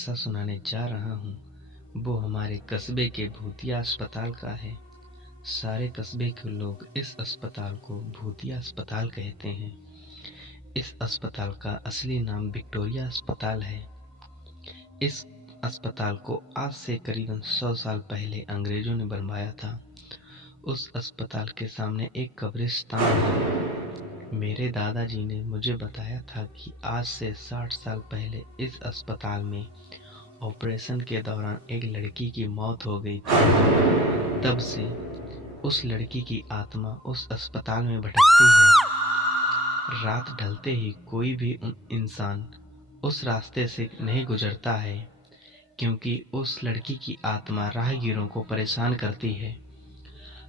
किस्सा सुनाने जा रहा हूँ वो हमारे कस्बे के भूतिया अस्पताल का है। सारे कस्बे के लोग इस अस्पताल को भूतिया अस्पताल कहते हैं। इस अस्पताल का असली नाम विक्टोरिया अस्पताल है। इस अस्पताल को आज से करीबन 100 साल पहले अंग्रेजों ने बनवाया था। उस अस्पताल के सामने एक कब्रिस्तान है। मेरे दादाजी ने मुझे बताया था कि आज से 60 साल पहले इस अस्पताल में ऑपरेशन के दौरान एक लड़की की मौत हो गई थी। तब से उस लड़की की आत्मा उस अस्पताल में भटकती है। रात ढलते ही कोई भी इंसान उस रास्ते से नहीं गुजरता है, क्योंकि उस लड़की की आत्मा राहगीरों को परेशान करती है।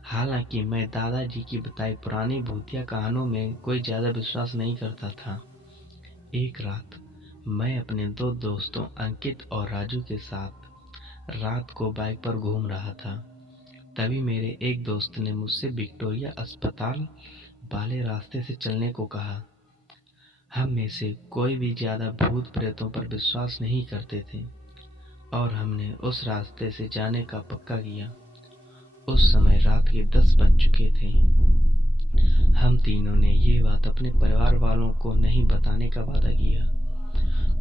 हालांकि मैं दादाजी की बताई पुरानी भूतिया कहानियों में कोई ज़्यादा विश्वास नहीं करता था। एक रात मैं अपने 2 दोस्तों अंकित और राजू के साथ रात को बाइक पर घूम रहा था। तभी मेरे एक दोस्त ने मुझसे विक्टोरिया अस्पताल वाले रास्ते से चलने को कहा। हम में से कोई भी ज़्यादा भूत प्रेतों पर विश्वास नहीं करते थे और हमने उस रास्ते से जाने का पक्का किया। उस समय रात के 10 बज चुके थे। हम तीनों ने ये बात अपने परिवार वालों को नहीं बताने का वादा किया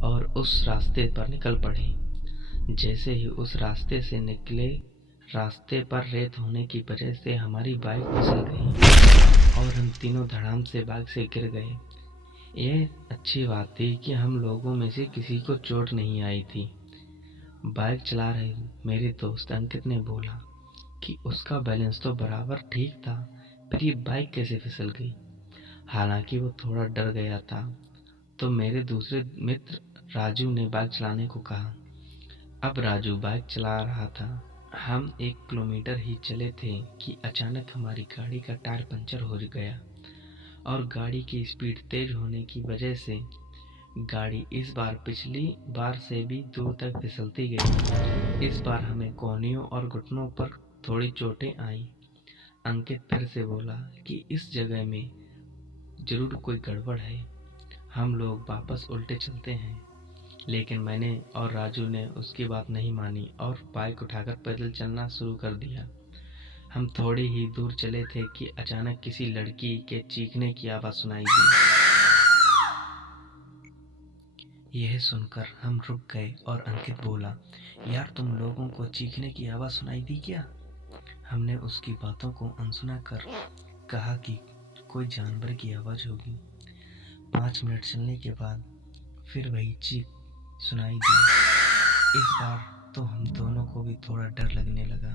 और उस रास्ते पर निकल पड़े। जैसे ही उस रास्ते से निकले, रास्ते पर रेत होने की वजह से हमारी बाइक फिसल गई और हम तीनों धड़ाम से बाइक से गिर गए। ये अच्छी बात थी कि हम लोगों में से किसी को चोट नहीं आई थी। बाइक चला रहे मेरे दोस्त अंकित ने बोला कि उसका बैलेंस तो बराबर ठीक था, पर ये बाइक कैसे फिसल गई। हालांकि वो थोड़ा डर गया था। तो मेरे दूसरे मित्र राजू ने बाइक चलाने को कहा। अब राजू बाइक चला रहा था। हम 1 किलोमीटर ही चले थे कि अचानक हमारी गाड़ी का टायर पंचर हो गया और गाड़ी की स्पीड तेज होने की वजह से गाड़ी इस बार पिछली बार से भी दूर तक फिसलती गई। इस बार हमें कोहनियों और घुटनों पर थोड़ी चोटें आई। अंकित फिर से बोला कि इस जगह में जरूर कोई गड़बड़ है, हम लोग वापस उल्टे चलते हैं। लेकिन मैंने और राजू ने उसकी बात नहीं मानी और बाइक उठाकर पैदल चलना शुरू कर दिया। हम थोड़ी ही दूर चले थे कि अचानक किसी लड़की के चीखने की आवाज़ सुनाई दी। यह सुनकर हम रुक गए और अंकित बोला, यार तुम लोगों को चीखने की आवाज़ सुनाई दी क्या? हमने उसकी बातों को अनसुना कर कहा कि कोई जानवर की आवाज़ होगी। 5 मिनट चलने के बाद फिर वही चीख सुनाई दी। इस बार तो हम दोनों को भी थोड़ा डर लगने लगा।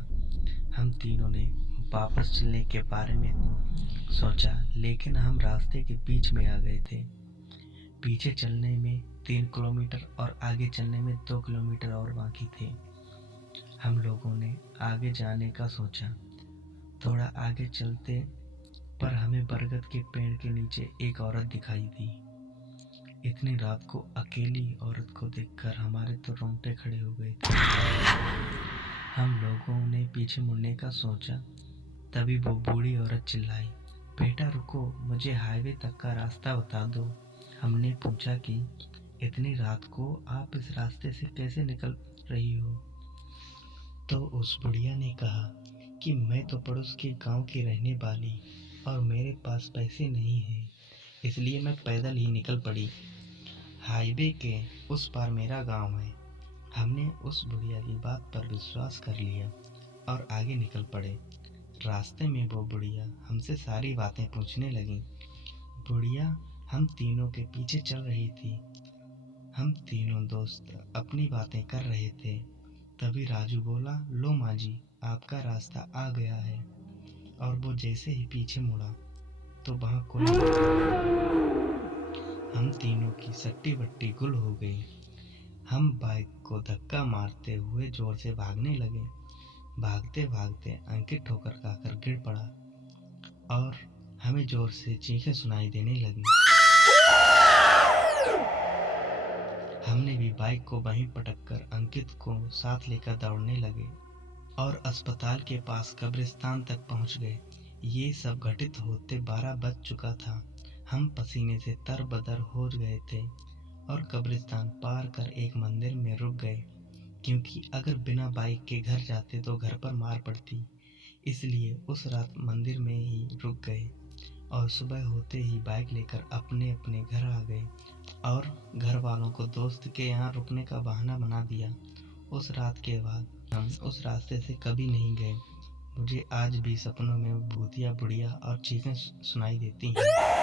हम तीनों ने वापस चलने के बारे में सोचा, लेकिन हम रास्ते के बीच में आ गए थे। पीछे चलने में 3 किलोमीटर और आगे चलने में 2 किलोमीटर और बाकी थे। हम लोगों ने आगे जाने का सोचा। थोड़ा आगे चलते पर हमें बरगद के पेड़ के नीचे एक औरत दिखाई दी। इतनी रात को अकेली औरत को देखकर हमारे तो रोंगटे खड़े हो गए थे। हम लोगों ने पीछे मुड़ने का सोचा, तभी वो बूढ़ी औरत चिल्लाई, बेटा रुको, मुझे हाईवे तक का रास्ता बता दो। हमने पूछा कि इतनी रात को आप इस रास्ते से कैसे निकल रही हो? तो उस बुढ़िया ने कहा कि मैं तो पड़ोस के गांव की रहने वाली और मेरे पास पैसे नहीं हैं, इसलिए मैं पैदल ही निकल पड़ी। हाईवे के उस पार मेरा गांव है। हमने उस बुढ़िया की बात पर विश्वास कर लिया और आगे निकल पड़े। रास्ते में वो बुढ़िया हमसे सारी बातें पूछने लगी। बुढ़िया हम तीनों के पीछे चल रही थी। हम तीनों दोस्त अपनी बातें कर रहे थे। तभी राजू बोला, लो माँ जी, आपका रास्ता आ गया है। और वो जैसे ही पीछे मुड़ा तो वहाँ कोई नहीं था। हम तीनों की सट्टी बट्टी गुल हो गई। हम बाइक को धक्का मारते हुए जोर से भागने लगे। भागते भागते अंकित ठोकर खाकर गिर पड़ा और हमें जोर से चीखें सुनाई देने लगी। हमने भी बाइक को वहीं पटककर अंकित को साथ लेकर दौड़ने लगे और अस्पताल के पास कब्रिस्तान तक पहुंच गए। ये सब घटित होते 12 बज चुका था। हम पसीने से तरबतर हो गए थे और कब्रिस्तान पार कर एक मंदिर में रुक गए, क्योंकि अगर बिना बाइक के घर जाते तो घर पर मार पड़ती। इसलिए उस रात मंदिर में ही रुक गए और सुबह होते ही बाइक लेकर अपने अपने घर आ गए और घर वालों को दोस्त के यहाँ रुकने का बहाना बना दिया। उस रात के बाद हम उस रास्ते से कभी नहीं गए। मुझे आज भी सपनों में भूतिया बुढ़िया और चीखें सुनाई देती हैं।